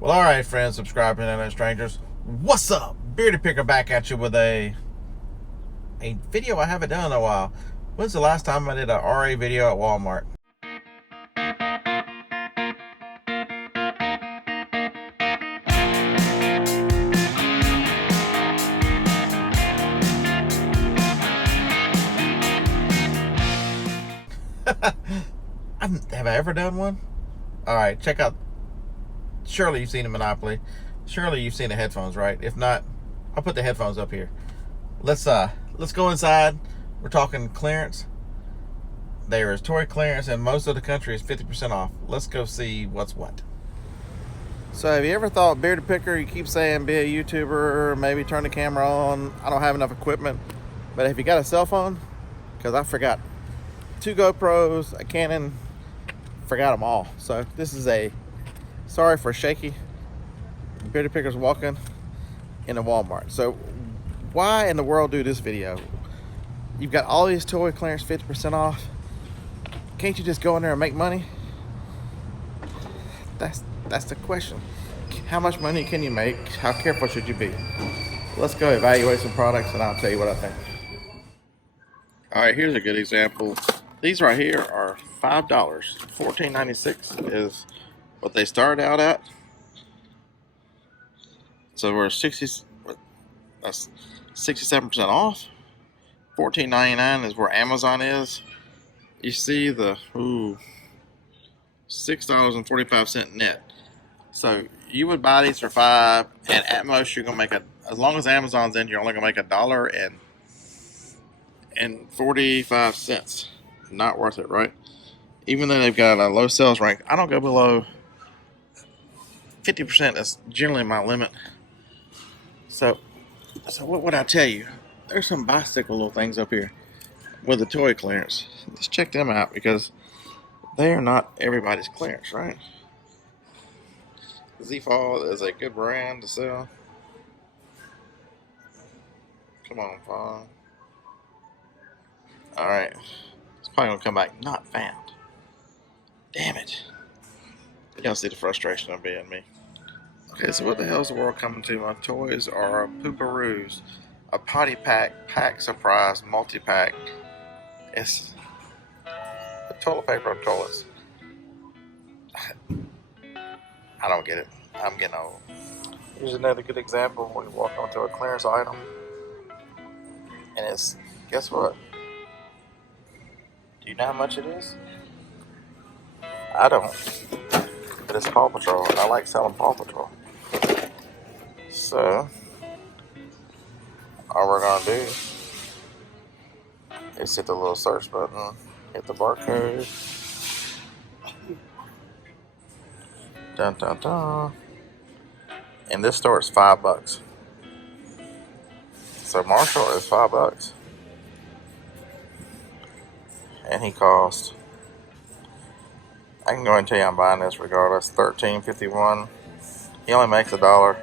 Well, all right, friends, subscribers, and strangers. What's up? Bearded Picker back at you with a video I haven't done in a while. When's the last time I did a RA video at Walmart? Have I ever done one? All right, check out. Surely you've seen a Monopoly. Surely you've seen the headphones, right? If not, I'll put the headphones up here. Let's go inside. We're talking clearance. There is toy clearance, and most of the country is 50% off. Let's go see what's what. So have you ever thought, Bearded Picker, you keep saying be a YouTuber, maybe turn the camera on. I don't have enough equipment. But if you got a cell phone, because I forgot 2 GoPros, a Canon, forgot them all. So this is sorry for shaky. Bearded Picker's walking in a Walmart. So why in the world do this video? You've got all these toy clearance 50% off. Can't you just go in there and make money? That's the question. How much money can you make? How careful should you be? Let's go evaluate some products and I'll tell you what I think. All right, here's a good example. These right here are $5. $14.96 is what they started out at. So we're 67% off. $14.99 is where Amazon is. You see the $6.45 net. So you would buy these for $5, and at most you're gonna make as long as Amazon's in, you're only gonna make $1.45. Not worth it, right? Even though they've got a low sales rank, I don't go below 50%. That's generally my limit. So what would I tell you? There's some bicycle little things up here with the toy clearance. Let's check them out because they are not everybody's clearance, right? Z-Fall is a good brand to sell. Come on, Fall. Alright. It's probably going to come back not found. Damn it. You don't see the frustration of being me. Okay, so what the hell is the world coming to? My toys are a pooparoos. A potty pack surprise multi-pack. It's a toilet paper on toilets. I don't get it. I'm getting old. Here's another good example when you walk onto a clearance item. And it's, guess what? Do you know how much it is? I don't. But it's Paw Patrol, and I like selling Paw Patrol. So all we're gonna do is hit the little search button, hit the barcode, dun dun dun, and this store is $5. So Marshall is $5, and he cost, I can go ahead and tell you I'm buying this regardless, $13.51. He only makes $1.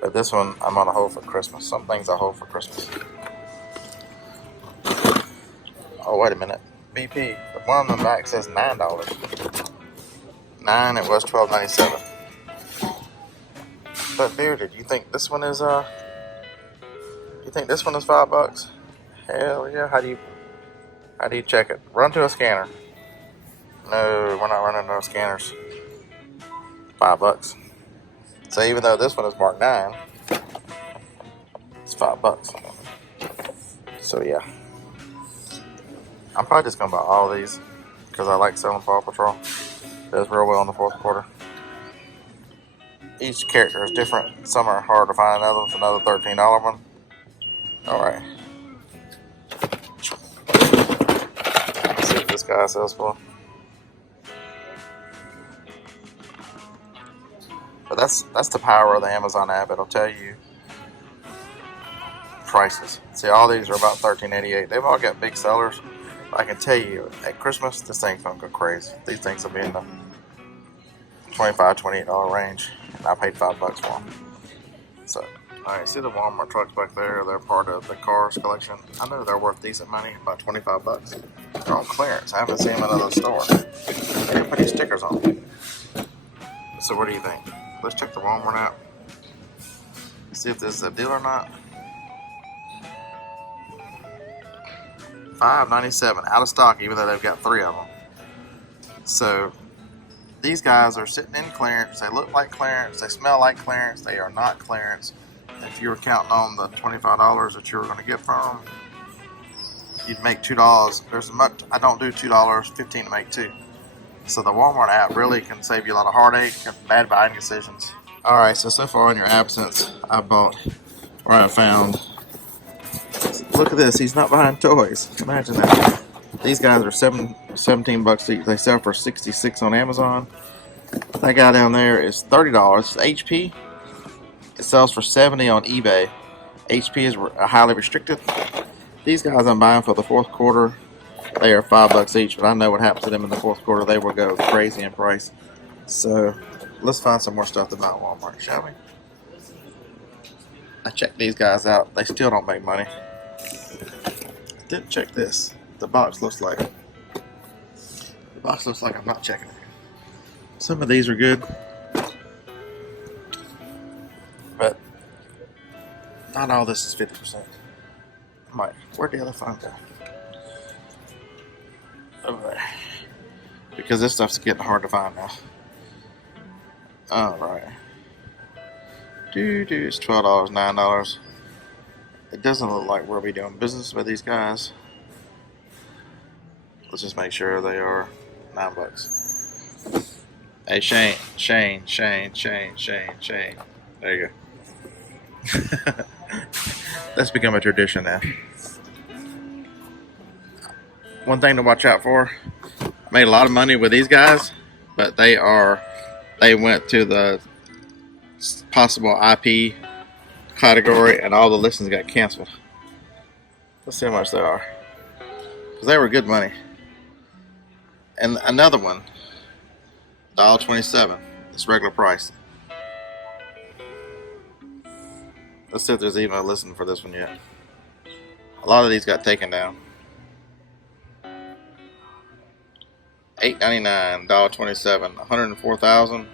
But this one, I'm on a hold for Christmas. Some things I hold for Christmas. Oh, wait a minute. BP. The one on the back says $9. $9, it was $12.97. But Bearded, you think this one is $5? Hell yeah. How do you check it? Run to a scanner. No, we're not running no scanners. $5. So even though this one is marked 9, it's $5. So yeah, I'm probably just gonna buy all these because I like selling Paw Patrol. Does real well in the fourth quarter. Each character is different. Some are hard to find. Others, another $13 one. All right. Let's see what this guy sells for. But that's the power of the Amazon app. It'll tell you prices. See, all these are about $13.88. They've all got big sellers. But I can tell you, at Christmas, this thing's gonna go crazy. These things will be in the $25, $28 range. And I paid $5 for them. So, all right, see the Walmart trucks back there? They're part of the Cars collection. I know they're worth decent money, about $25. They're on clearance. I haven't seen them in another store. They didn't put any stickers on them. So what do you think? Let's check the Walmart out. See if this is a deal or not. $5.97 out of stock, even though they've got 3 of them. So these guys are sitting in clearance. They look like clearance. They smell like clearance. They are not clearance. If you were counting on the $25 that you were going to get from them, you'd make $2. There's much. I don't do $2. 15 to make 2. So the Walmart app really can save you a lot of heartache and bad buying decisions. All right. So far in your absence, I bought, or I found. Look at this. He's not buying toys. Imagine that. These guys are $17 each. They sell for $66 on Amazon. That guy down there is $30. It's HP. It sells for $70 on eBay. HP is highly restricted. These guys I'm buying for the fourth quarter. They are $5 each, but I know what happens to them in the fourth quarter. They will go crazy in price. So let's find some more stuff to buy at Walmart, shall we? I checked these guys out. They still don't make money. Didn't check this. The box looks like it. The box looks like I'm not checking it. Some of these are good, but not all this is 50%. Where'd the other phone go? Over there. Because this stuff's getting hard to find now. Alright. It's $12, $9. It doesn't look like we'll be doing business with these guys. Let's just make sure they are $9. Hey, Shane. There you go. That's become a tradition now. One thing to watch out for. I made a lot of money with these guys, but they went to the possible IP category and all the listings got canceled. Let's see how much they are. Because they were good money. And another one, $1.27. It's regular price. Let's see if there's even a listing for this one yet. A lot of these got taken down. $8.99, $1.27, 104,000.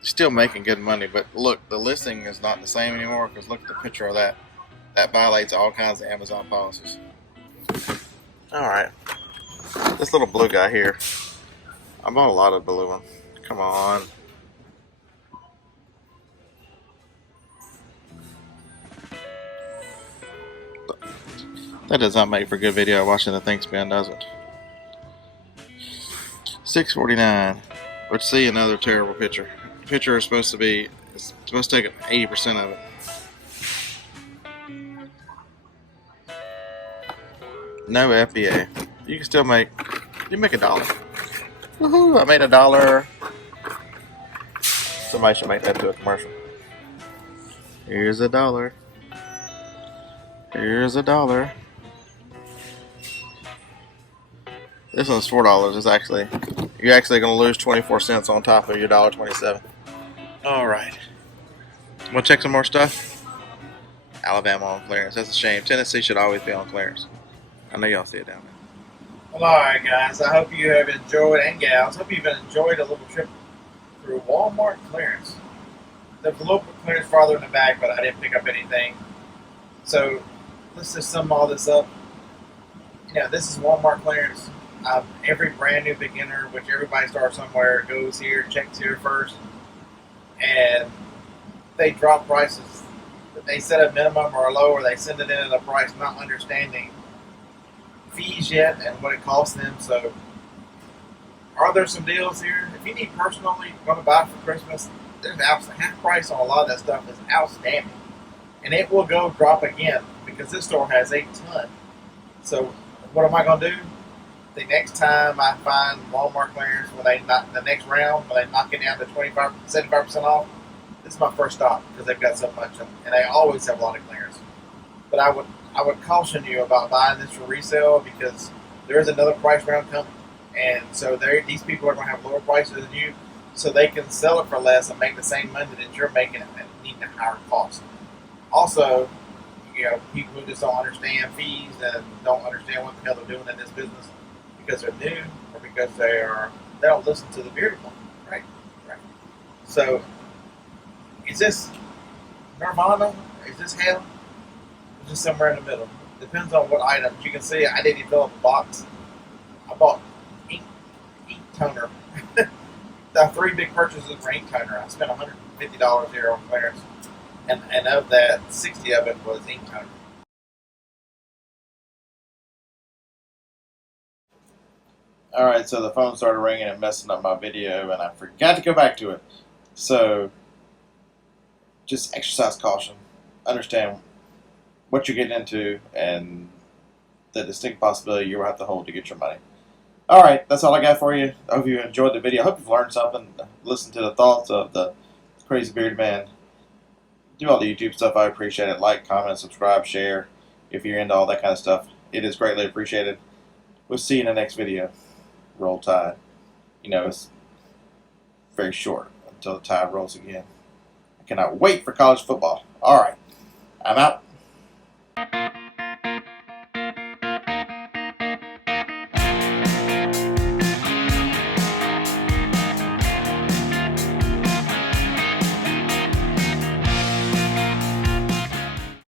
Still making good money, but look, the listing is not the same anymore because look at the picture of that. That violates all kinds of Amazon policies. Alright. This little blue guy here. I bought a lot of blue ones. Come on. That does not make for good video watching the thing spin, does it? $6.49. Let's see another terrible picture. The picture is supposed to take 80% of it. No FBA. You can still make $1. Woohoo! I made $1. Somebody should make that into a commercial. Here's $1. Here's $1. This one's $4. You're actually going to lose 24 cents on top of your $1.27. All right. Want to check some more stuff? Alabama on clearance. That's a shame. Tennessee should always be on clearance. I know y'all see it down there. Well, alright guys, I hope you have enjoyed, and gals, hope you've enjoyed a little trip through Walmart clearance. There's a little bit clearance farther in the back, but I didn't pick up anything. So, let's just sum all this up. This is Walmart clearance. Every brand new beginner, which everybody starts somewhere, goes here, checks here first, and they drop prices. They set a minimum or a low, or they send it in at a price not understanding fees yet and what it costs them. So are there some deals here? If you need personally going to buy for Christmas, there's half price on a lot of that stuff is outstanding, and it will go drop again because this store has a ton. So what am I going to do? The next time I find Walmart clearance, the next round when they knock it down to 75% off, this is my first stop because they've got so much, and they always have a lot of clearance. But I would caution you about buying this for resale because there is another price round coming, and so these people are going to have lower prices than you, so they can sell it for less and make the same money that you're making and needing a higher cost. Also, people who just don't understand fees and don't understand what the hell they're doing in this business because they're new or because they don't listen to the bearded one, right? So, is this Nirvana? Is this hell? Or just somewhere in the middle? Depends on what items. You can see I didn't even fill up the box. I bought ink toner. The 3 big purchases were ink toner. I spent $150 here on clearance, and of that, 60 of it was ink toner. All right, so the phone started ringing and messing up my video, and I forgot to go back to it. So just exercise caution. Understand what you're getting into and the distinct possibility you will have to hold to get your money. All right, that's all I got for you. I hope you enjoyed the video. I hope you've learned something. Listen to the thoughts of the crazy bearded man. Do all the YouTube stuff. I appreciate it. Like, comment, subscribe, share. If you're into all that kind of stuff, it is greatly appreciated. We'll see you in the next video. Roll Tide. You know, it's very short until the tide rolls again. I cannot wait for college football. All right, I'm out.